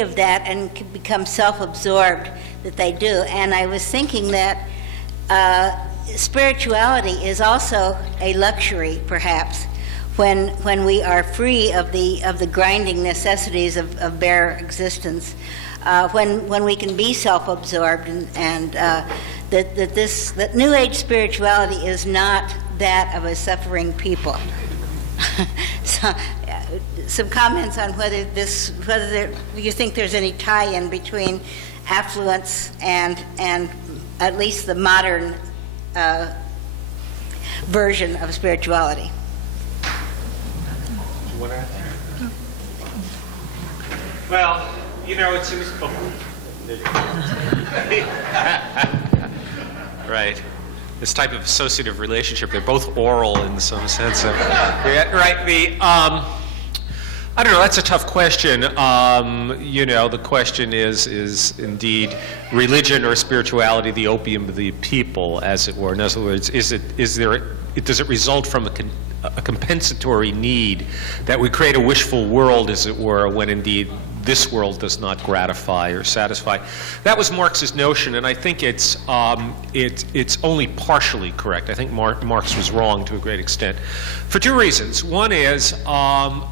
of that and can become self-absorbed, that they do. And I was thinking that spirituality is also a luxury, perhaps, when we are free of the grinding necessities of bare existence, when we can be self-absorbed, and that New Age spirituality is not that of a suffering people. So, some comments on whether you think there's any tie-in between affluence and at least the modern version of spirituality. Well, it seems. Right. This type of associative relationship, they're both oral in some sense. Right. I don't know, that's a tough question. The question is indeed religion or spirituality the opium of the people, as it were. In other words, does it result from a compensatory need that we create a wishful world, as it were, when indeed this world does not gratify or satisfy? That was Marx's notion, and I think it's only partially correct. I think Marx was wrong to a great extent, for two reasons. One is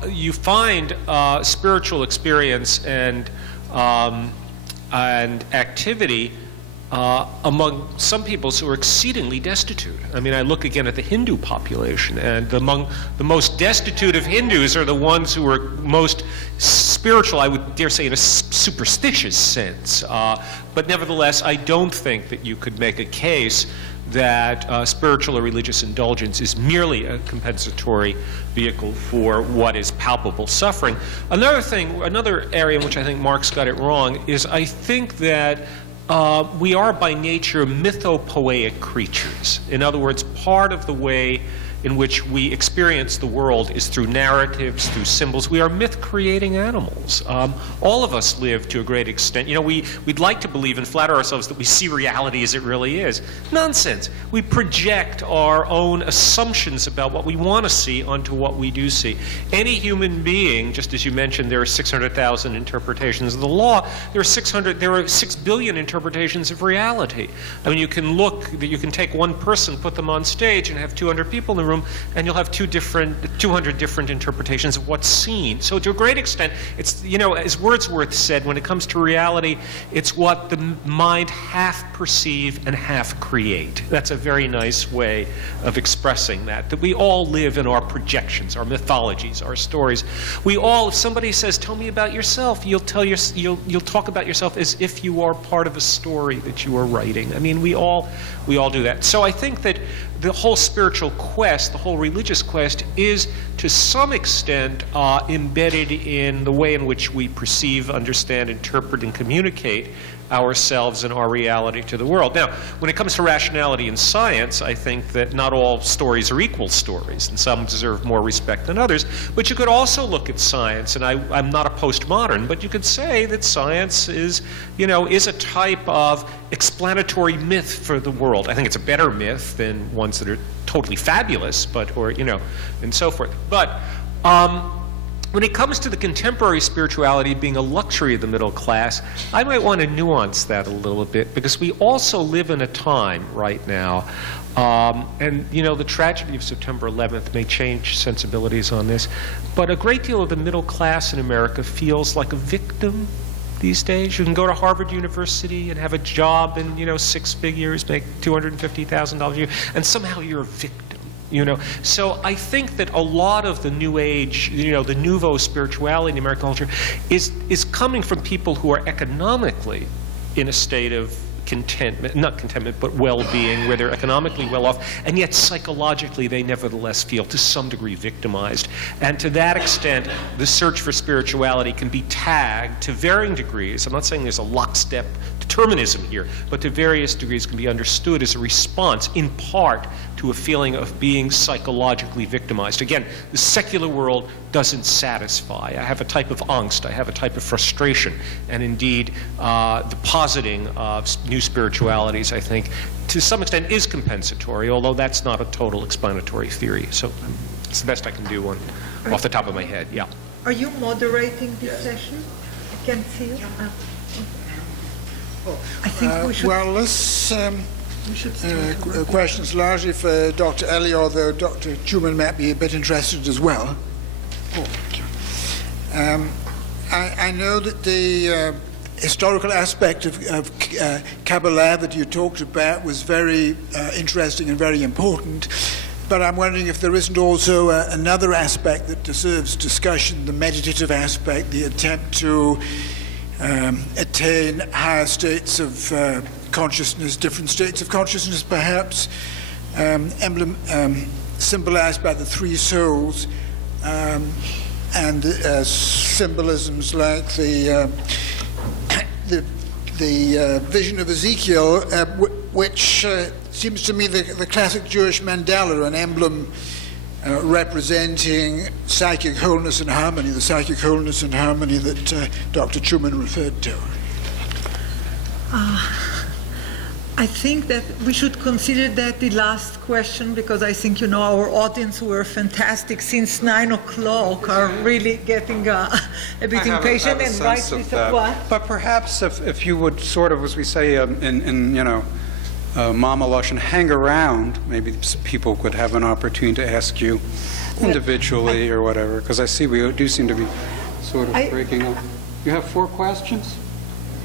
you find spiritual experience and activity among some peoples who are exceedingly destitute. I mean, I look again at the Hindu population, and among the most destitute of Hindus are the ones who are most spiritual, I would dare say, in a superstitious sense. But nevertheless, I don't think that you could make a case that spiritual or religious indulgence is merely a compensatory vehicle for what is palpable suffering. Another area in which I think Marx got it wrong is I think that we are by nature mythopoeic creatures. In other words, part of the way in which we experience the world is through narratives, through symbols. We are myth-creating animals. All of us live to a great extent. We'd like to believe and flatter ourselves that we see reality as it really is. Nonsense. We project our own assumptions about what we want to see onto what we do see. Any human being, just as you mentioned, there are 600,000 interpretations of the law. There are 6 billion interpretations of reality. I mean, you can take one person, put them on stage, and have 200 people in the room, and you'll have 200 different interpretations of what's seen. So to a great extent, it's, as Wordsworth said, when it comes to reality, it's what the mind half perceive and half create. That's a very nice way of expressing that we all live in our projections, our mythologies, our stories. If somebody says, tell me about yourself, you'll talk about yourself as if you are part of a story that you are writing. I mean, we all do that. So I think that the whole spiritual quest, the whole religious quest, is to some extent embedded in the way in which we perceive, understand, interpret, and communicate ourselves and our reality to the world. Now, when it comes to rationality in science, I think that not all stories are equal stories, and some deserve more respect than others. But you could also look at science, and I'm not a postmodern, but you could say that science is a type of explanatory myth for the world. I think it's a better myth than ones that are totally fabulous, and so forth. But when it comes to the contemporary spirituality being a luxury of the middle class, I might want to nuance that a little bit, because we also live in a time right now, and the tragedy of September 11th may change sensibilities on this, but a great deal of the middle class in America feels like a victim these days. You can go to Harvard University and have a job in 6 figures, make $250,000 a year, and somehow you're a victim. So I think that a lot of the New Age, the nouveau spirituality in American culture is coming from people who are economically in a state of not contentment, but well-being, where they're economically well off, and yet psychologically they nevertheless feel to some degree victimized. And to that extent, the search for spirituality can be tagged to varying degrees. I'm not saying there's a lockstep determinism here, but to various degrees can be understood as a response, in part, to a feeling of being psychologically victimized. Again, the secular world doesn't satisfy. I have a type of angst, I have a type of frustration, and indeed, the positing of new spiritualities, I think, to some extent is compensatory, although that's not a total explanatory theory. So it's the best I can do off the top of my head, yeah. Are you moderating this session? can't see you. I think we should. Well, this We should start. question's largely for Dr. Ellie, although Dr. Schumann might be a bit interested as well. Oh, thank you. I know that the historical aspect of Kabbalah that you talked about was very interesting and very important, but I'm wondering if there isn't also another aspect that deserves discussion, the meditative aspect, the attempt to attain higher states of consciousness, different states of consciousness perhaps, symbolized by the three souls, and symbolisms like the vision of Ezekiel, which seems to me the classic Jewish mandala, an emblem representing psychic wholeness and harmony, the psychic wholeness and harmony that Dr. Schumann referred to. I think that we should consider that the last question, because I think, our audience were fantastic since 9 o'clock, are really getting a bit impatient and rightly so. What? But perhaps if you would sort of, as we say in Mama Lashon, hang around, maybe people could have an opportunity to ask you individually or whatever, because I see we do seem to be sort of breaking up. You have 4 questions?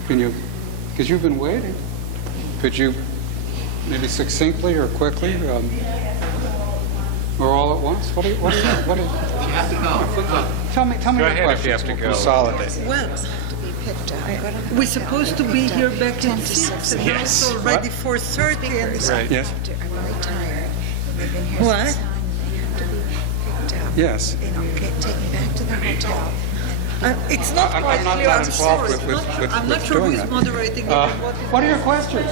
Can you, because you've been waiting. Could you maybe succinctly or quickly, or all at once? What do you? If you have to go. Tell me Go your ahead if you have questions. to We'll go. consolidate. Well, we're supposed to be here back at 6, and now it's already 4:30. Right. Yes. I'm very tired. They've been here What? since 9, and they have to be picked up. Yes. Get taken back to the hotel. It's not I'm quite not clear. that I'm involved sorry. with I'm not sure doing who's that. moderating it. and What are your questions?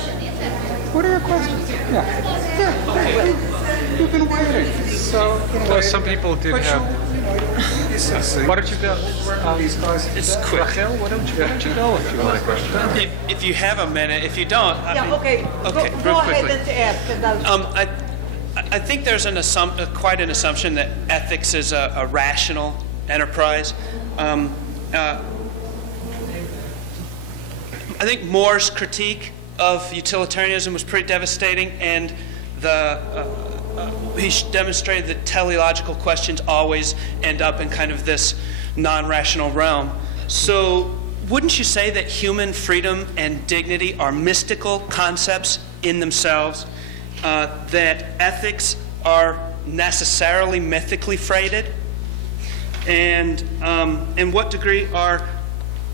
What are your questions? Yeah. You've been waiting. So, Well, some people did have. Why don't you go? It's Rachel, why don't you go if you want to question? If you have a minute, if you don't, okay. Okay, Go real ahead quickly. and ask. And I'll I think there's quite an assumption that ethics is a rational enterprise. I think Moore's critique of utilitarianism was pretty devastating, and he demonstrated that teleological questions always end up in kind of this non-rational realm. So wouldn't you say that human freedom and dignity are mystical concepts in themselves, that ethics are necessarily mythically freighted? And in what degree are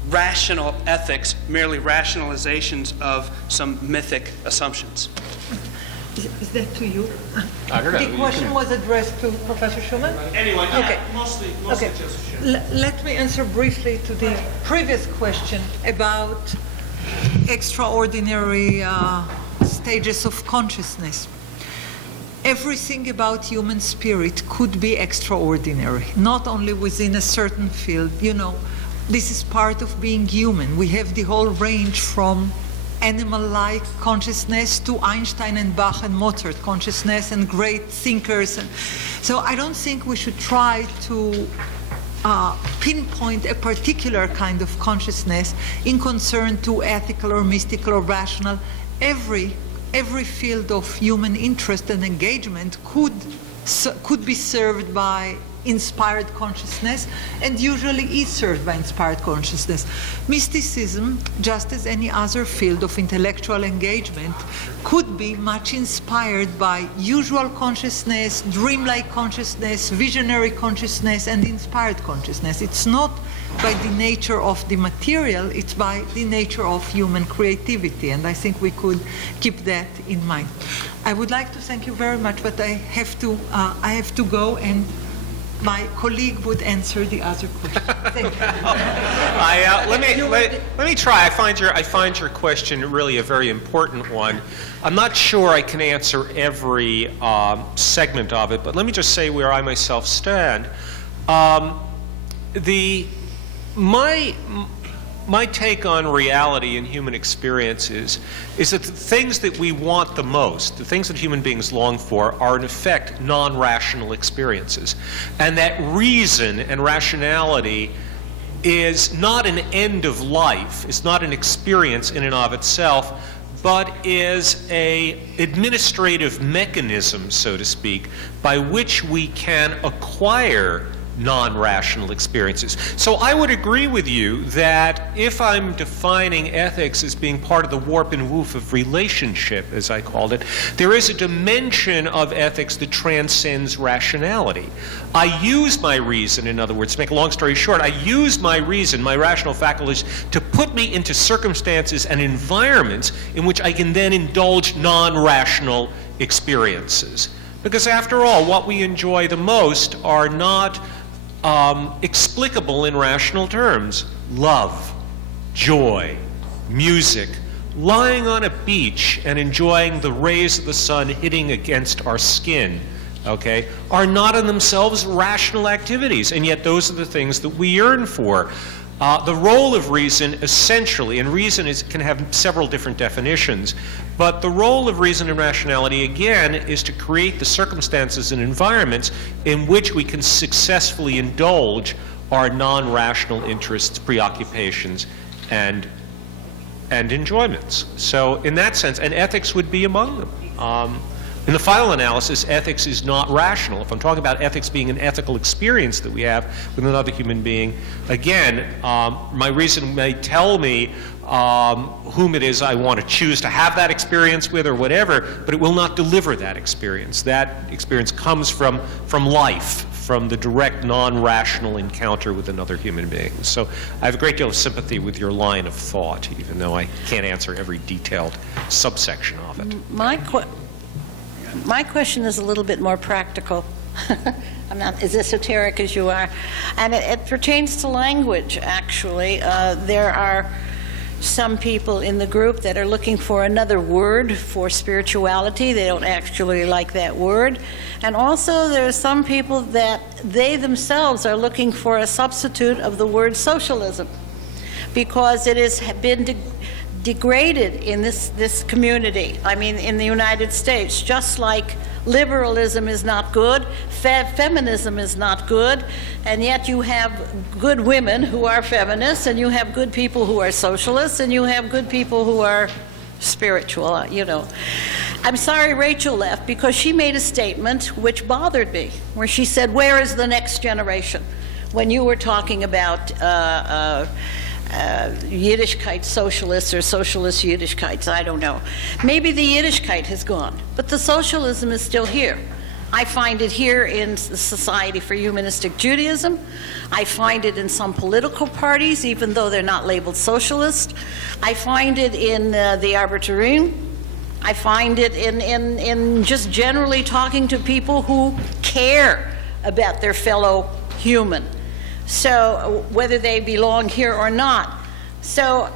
rational ethics merely rationalizations of some mythic assumptions? Is that to you? I don't know. The question was addressed to Professor Schumann? Anyone? Okay. Mostly Okay. Joseph. Let me answer briefly to the previous question about extraordinary stages of consciousness. Everything about human spirit could be extraordinary, not only within a certain field. This is part of being human. We have the whole range from animal-like consciousness to Einstein and Bach and Mozart consciousness and great thinkers. So I don't think we should try to pinpoint a particular kind of consciousness in concern to ethical or mystical or rational. Every field of human interest and engagement could be served by inspired consciousness, and usually is served by inspired consciousness. Mysticism, just as any other field of intellectual engagement, could be much inspired by usual consciousness, dreamlike consciousness, visionary consciousness, and inspired consciousness. It's not by the nature of the material, it's by the nature of human creativity, and I think we could keep that in mind. I would like to thank you very much, but I have to go, and my colleague would answer the other question. Thank you. Let me try. I find your question really a very important one. I'm not sure I can answer every segment of it, but let me just say where I myself stand. My take on reality and human experiences is that the things that we want the most, the things that human beings long for, are in effect non-rational experiences. And that reason and rationality is not an end of life, it's not an experience in and of itself, but is a administrative mechanism, so to speak, by which we can acquire non-rational experiences. So I would agree with you that if I'm defining ethics as being part of the warp and woof of relationship, as I called it, there is a dimension of ethics that transcends rationality. I use my reason, in other words, to make a long story short, I use my reason, my rational faculties, to put me into circumstances and environments in which I can then indulge non-rational experiences. Because after all, what we enjoy the most are not explicable in rational terms. Love, joy, music, lying on a beach and enjoying the rays of the sun hitting against our skin, okay, are not in themselves rational activities, and yet those are the things that we yearn for. The role of reason, essentially, and reason can have several different definitions, but the role of reason and rationality, again, is to create the circumstances and environments in which we can successfully indulge our non-rational interests, preoccupations, and enjoyments. So in that sense, and ethics would be among them. In the final analysis, ethics is not rational. If I'm talking about ethics being an ethical experience that we have with another human being, again, my reason may tell me whom it is I want to choose to have that experience with or whatever, but it will not deliver that experience. That experience comes from life, from the direct non-rational encounter with another human being. So I have a great deal of sympathy with your line of thought, even though I can't answer every detailed subsection of it. My question is a little bit more practical. I'm not as esoteric as you are. And it pertains to language, actually. There are some people in the group that are looking for another word for spirituality. They don't actually like that word. And also there are some people that they themselves are looking for a substitute of the word socialism, because it has been degraded in this community. I mean, in the United States, just like liberalism is not good, feminism is not good, and yet you have good women who are feminists, and you have good people who are socialists, and you have good people who are spiritual, you know. I'm sorry Rachel left, because she made a statement which bothered me, where she said, where is the next generation? When you were talking about Yiddishkeit socialists or socialist Yiddishkeits, I don't know. Maybe the Yiddishkeit has gone, but the socialism is still here. I find it here in the Society for Humanistic Judaism. I find it in some political parties, even though they're not labeled socialist. I find it in the Arbiterin. I find it in just generally talking to people who care about their fellow human. So whether they belong here or not. So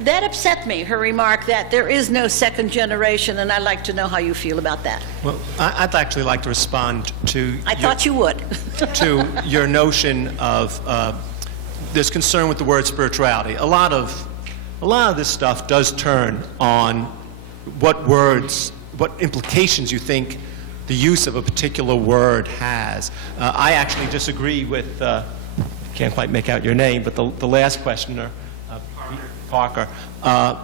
that upset me, her remark that there is no second generation, and I'd like to know how you feel about that. Well, I'd actually like to respond to I thought you would. to your notion of this concern with the word spirituality. A lot of this stuff does turn on what words, what implications you think the use of a particular word has. I actually disagree with can't quite make out your name, but the last questioner, Parker. I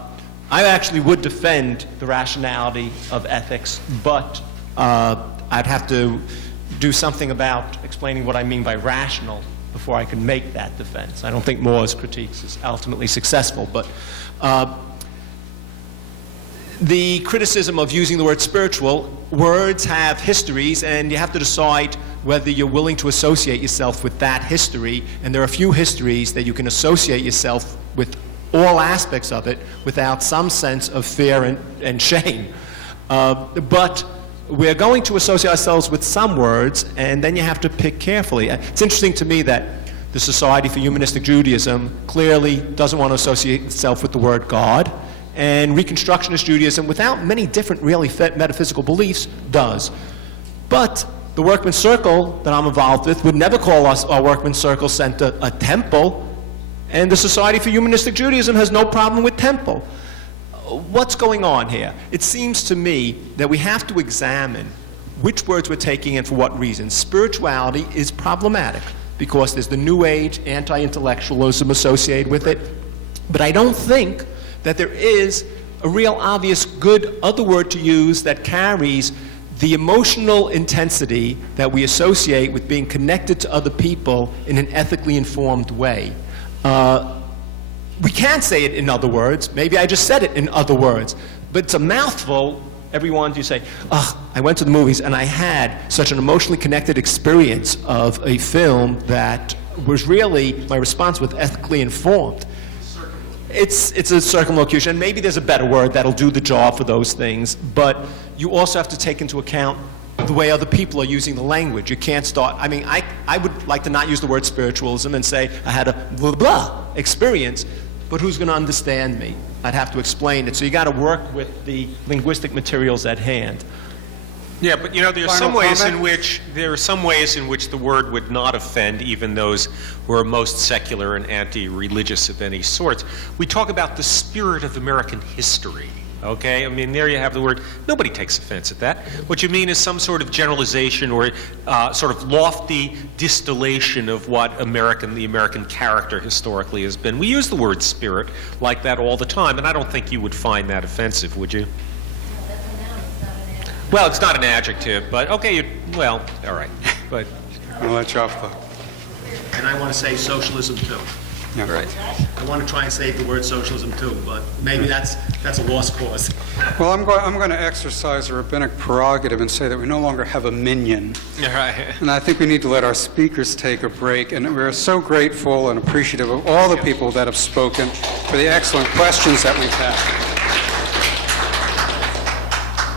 actually would defend the rationality of ethics, but I'd have to do something about explaining what I mean by rational before I can make that defense. I don't think Moore's critiques is ultimately successful, but the criticism of using the word spiritual, words have histories, and you have to decide whether you're willing to associate yourself with that history, and there are a few histories that you can associate yourself with all aspects of it without some sense of fear and shame. But we're going to associate ourselves with some words, and then you have to pick carefully. It's interesting to me that the Society for Humanistic Judaism clearly doesn't want to associate itself with the word God, and Reconstructionist Judaism, without many different really metaphysical beliefs, does. But the Workmen's Circle that I'm involved with would never call us our Workmen's Circle Center a temple, and the Society for Humanistic Judaism has no problem with temple. What's going on here? It seems to me that we have to examine which words we're taking and for what reasons. Spirituality is problematic because there's the New Age anti-intellectualism associated with it. But I don't think that there is a real obvious good other word to use that carries the emotional intensity that we associate with being connected to other people in an ethically informed way. We can say it in other words. Maybe I just said it in other words. But it's a mouthful. Everyone, you say, I went to the movies and I had such an emotionally connected experience of a film that was really, my response was ethically informed. It's a circumlocution. Maybe there's a better word that'll do the job for those things, but you also have to take into account the way other people are using the language. You can't start, I mean, I would like to not use the word spiritualism and say I had a blah, blah experience, but who's going to understand me? I'd have to explain it. So you got to work with the linguistic materials at hand. Yeah, but you know, there are some ways in which the word would not offend even those who are most secular and anti-religious of any sort. We talk about the spirit of American history. Okay, I mean, there you have the word. Nobody takes offense at that. What you mean is some sort of generalization or sort of lofty distillation of what the American character historically has been. We use the word spirit like that all the time, and I don't think you would find that offensive, would you? Well, it's not an adjective, but okay, well, all right. But I'll let you off the... And I want to say socialism too. Yeah. right. I want to try and save the word socialism too, but maybe that's a lost cause. Well, I'm going to exercise a rabbinic prerogative and say that we no longer have a minion. Right. And I think we need to let our speakers take a break. And we're so grateful and appreciative of all the people that have spoken for the excellent questions that we've had.